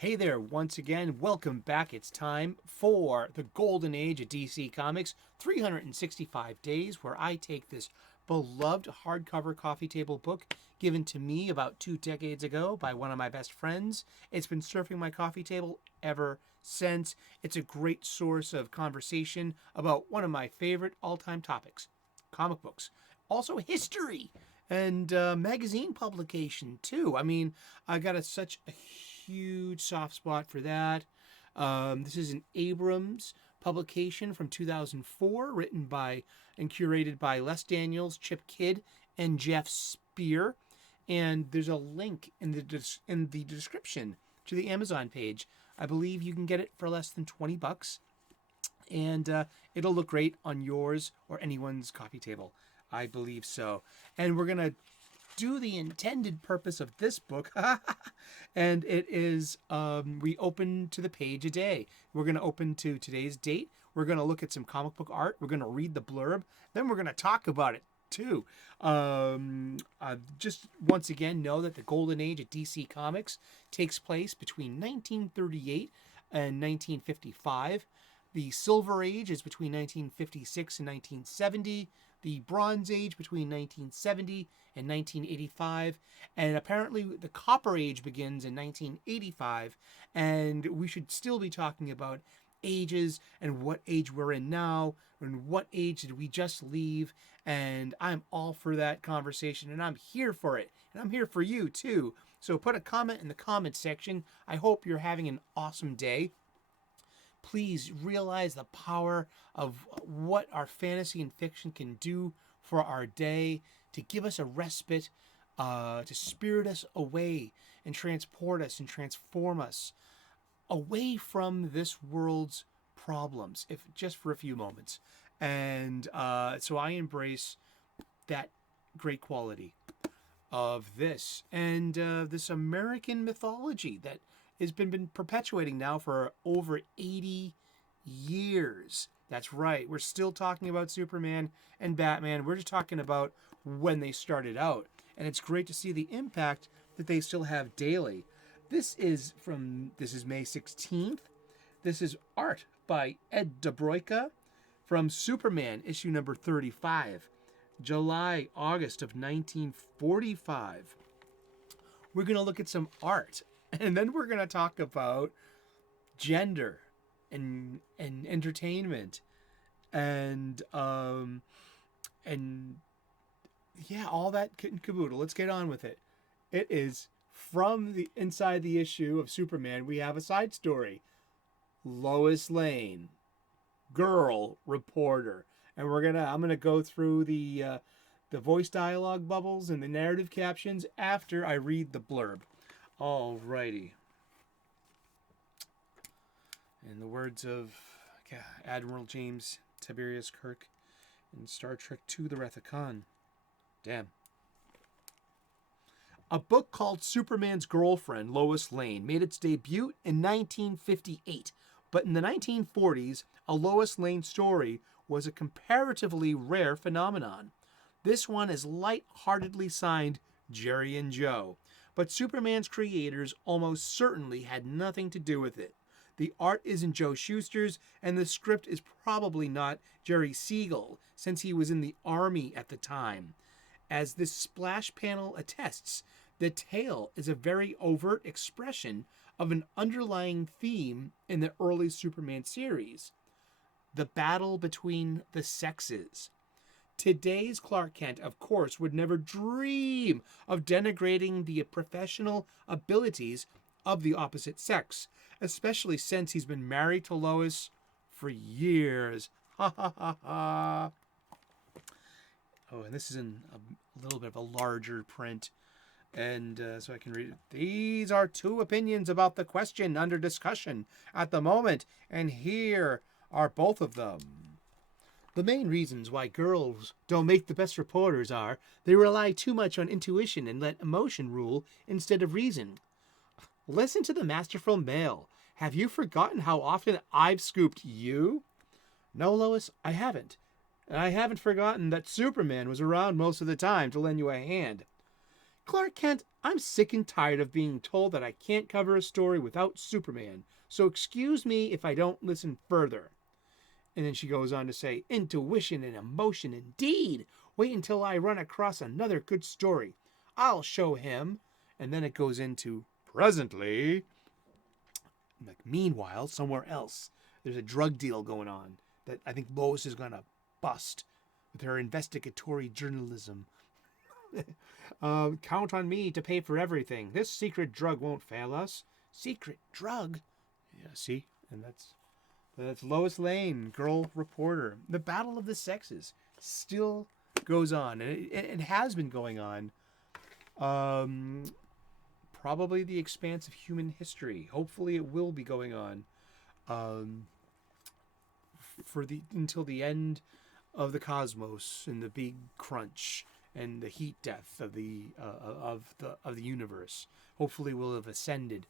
Hey there, once again, welcome back. It's time for the golden age of DC Comics, 365 days, where I take this beloved hardcover coffee table book given to me about 2 decades ago by one of my best friends. It's been surfing my coffee table ever since. It's a great source of conversation about one of my favorite all-time topics, comic books. Also history and magazine publication too. I mean, I got such a huge soft spot for that. This is an Abrhams publication from 2004, written by and curated by Les Daniels, Chip Kidd, and Geoff Spear. And there's a link in the description to the Amazon page. I believe you can get it for less than $20, and it'll look great on yours or anyone's coffee table. I believe so. And we're gonna do the intended purpose of this book, and it is we open to the page a day. We're going to open to today's date. We're going to look at some comic book art. We're going to read the blurb. Then we're going to talk about it too. Just once again, know that the golden age of DC Comics takes place between 1938 and 1955. The Silver Age is between 1956 and 1970. The Bronze Age between 1970 and 1985, and apparently the Copper Age begins in 1985, and we should still be talking about ages and what age we're in now, and what age did we just leave, and I'm all for that conversation, and I'm here for it, and I'm here for you too. So put a comment in the comments section. I hope you're having an awesome day. Please realize the power of what our fantasy and fiction can do for our day, to give us a respite, to spirit us away and transport us and transform us away from this world's problems, if just for a few moments. And so I embrace that great quality of this and this American mythology that has been perpetuating now for over 80 years. That's right. We're still talking about Superman and Batman. We're just talking about when they started out. And it's great to see the impact that they still have daily. This is May 16th. This is art by Ed DeBroica from Superman, issue number 35, August of 1945. We're going to look at some art. And then we're going to talk about gender and entertainment and yeah, all that kit and caboodle. Let's get on with it. It is from the inside the issue of Superman. We have a side story. Lois Lane, girl reporter, and I'm gonna go through the voice dialogue bubbles and the narrative captions after I read the blurb. Alrighty. In the words of Admiral James Tiberius Kirk in Star Trek II, The Wrath of Khan. Damn. A book called Superman's Girlfriend, Lois Lane, made its debut in 1958. But in the 1940s, a Lois Lane story was a comparatively rare phenomenon. This one is light-heartedly signed Jerry and Joe. But Superman's creators almost certainly had nothing to do with it. The art isn't Joe Shuster's, and the script is probably not Jerry Siegel, since he was in the Army at the time. As this splash panel attests, the tale is a very overt expression of an underlying theme in the early Superman series: the battle between the sexes. Today's Clark Kent, of course, would never dream of denigrating the professional abilities of the opposite sex, especially since he's been married to Lois for years. Ha ha ha ha. Oh, and this is in a little bit of a larger print, and so I can read it. These are two opinions about the question under discussion at the moment, and here are both of them. The main reasons why girls don't make the best reporters are they rely too much on intuition and let emotion rule instead of reason. Listen to the masterful male. Have you forgotten how often I've scooped you? No, Lois, I haven't. And I haven't forgotten that Superman was around most of the time to lend you a hand. Clark Kent, I'm sick and tired of being told that I can't cover a story without Superman, so excuse me if I don't listen further. And then she goes on to say, intuition and emotion indeed. Wait until I run across another good story. I'll show him. And then it goes into presently. Like, meanwhile, somewhere else, there's a drug deal going on that I think Lois is going to bust with her investigatory journalism. Count on me to pay for everything. This secret drug won't fail us. Secret drug? Yeah, see? And that's Lois Lane, girl reporter. The battle of the sexes still goes on. And it has been going on. Probably the expanse of human history. Hopefully it will be going on until the end of the cosmos and the big crunch and the heat death of the universe. Hopefully we'll have ascended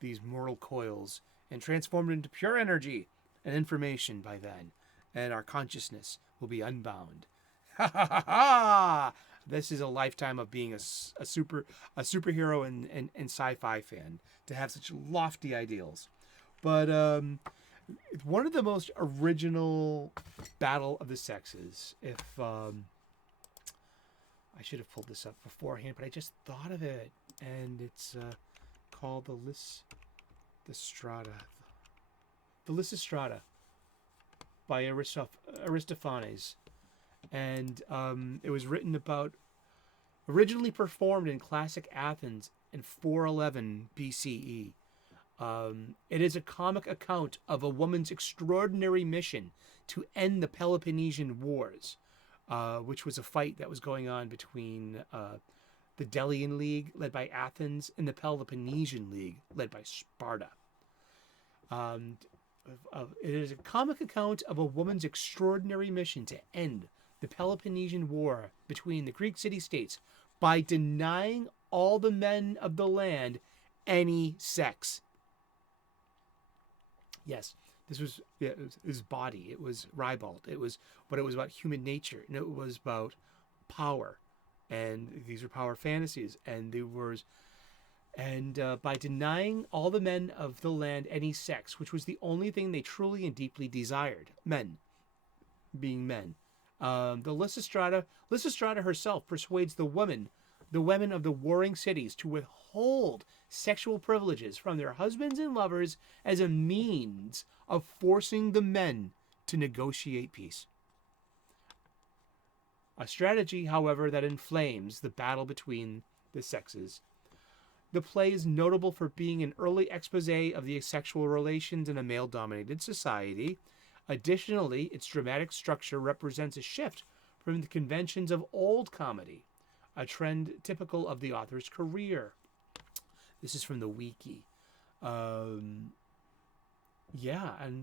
these mortal coils and transformed into pure energy and information by then, and our consciousness will be unbound. Ha ha ha ha! This is a lifetime of being a superhero and sci-fi fan, to have such lofty ideals. But one of the most original battle of the sexes, if I should have pulled this up beforehand, but I just thought of it, and it's called the Lysistrata by Aristophanes. And it was written about, originally performed in classic Athens in 411 BCE. It is a comic account of a woman's extraordinary mission to end the Peloponnesian Wars, which was a fight that was going on between the Delian League, led by Athens, and the Peloponnesian League, led by Sparta. It is a comic account of a woman's extraordinary mission to end the Peloponnesian War between the Greek city-states by denying all the men of the land any sex. Yes, this was, it was body. It was ribald. It was about human nature, and it was about power. And these were power fantasies, and by denying all the men of the land any sex, which was the only thing they truly and deeply desired, men, being men. The Lysistrata herself persuades the women of the warring cities to withhold sexual privileges from their husbands and lovers as a means of forcing the men to negotiate peace. A strategy, however, that inflames the battle between the sexes. The play is notable for being an early expose of the sexual relations in a male-dominated society. Additionally, its dramatic structure represents a shift from the conventions of old comedy, a trend typical of the author's career. This is from the wiki. And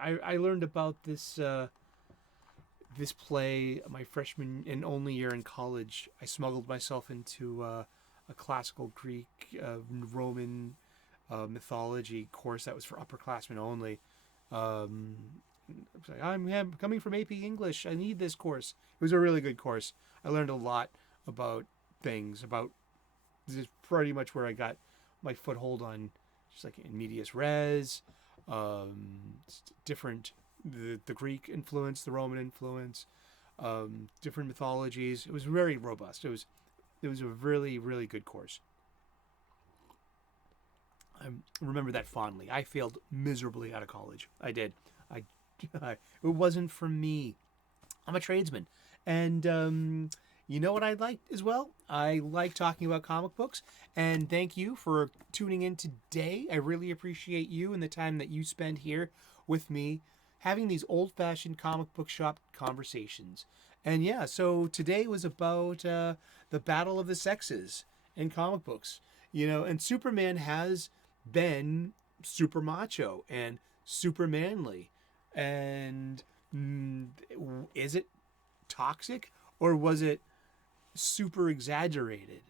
I learned about this play my freshman and only year in college. I smuggled myself into a classical Greek, Roman mythology course that was for upperclassmen only. I'm coming from AP English. I need this course. It was a really good course. I learned a lot about things. This is pretty much where I got my foothold on, just like in medias res, different the Greek influence, the Roman influence, different mythologies. It was very robust. It was a really, really good course. I remember that fondly. I failed miserably out of college. I did. It wasn't for me. I'm a tradesman. And you know what I like as well? I like talking about comic books. And thank you for tuning in today. I really appreciate you and the time that you spend here with me, having these old-fashioned comic book shop conversations. And yeah, so today was about the battle of the sexes in comic books. And Superman has been super macho and super manly. And is it toxic, or was it super exaggerated?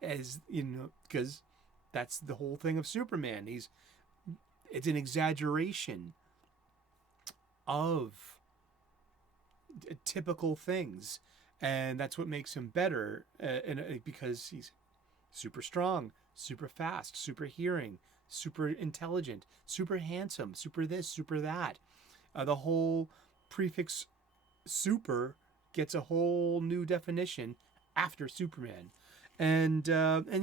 Because that's the whole thing of Superman. It's an exaggeration of typical things, and that's what makes him better. Because super strong, super fast, super hearing, super intelligent, super handsome, super this, super that. The whole prefix super gets a whole new definition after Superman. And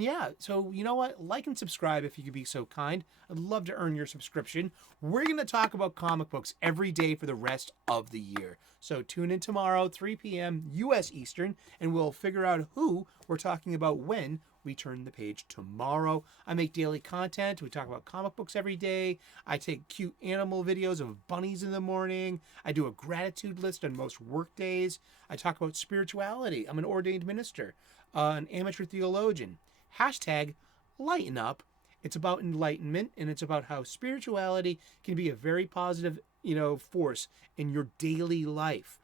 yeah, so you know what? Like and subscribe if you could be so kind. I'd love to earn your subscription. We're going to talk about comic books every day for the rest of the year. So tune in tomorrow, 3 p.m. U.S. Eastern, and we'll figure out who we're talking about when we turn the page tomorrow. I make daily content. We talk about comic books every day. I take cute animal videos of bunnies in the morning. I do a gratitude list on most work days. I talk about spirituality. I'm an ordained minister, an amateur theologian. Hashtag lighten up. It's about enlightenment, and it's about how spirituality can be a very positive, force in your daily life.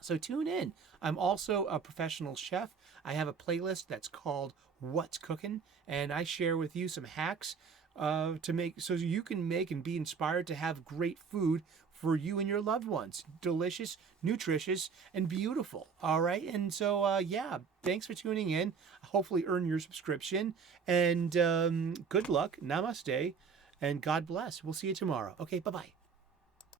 So tune in. I'm also a professional chef. I have a playlist that's called What's Cooking, and I share with you some hacks to make so you can make and be inspired to have great food for you and your loved ones. Delicious, nutritious, and beautiful. All right. And so, yeah, thanks for tuning in. Hopefully earn your subscription. And good luck. Namaste. And God bless. We'll see you tomorrow. Okay. Bye-bye.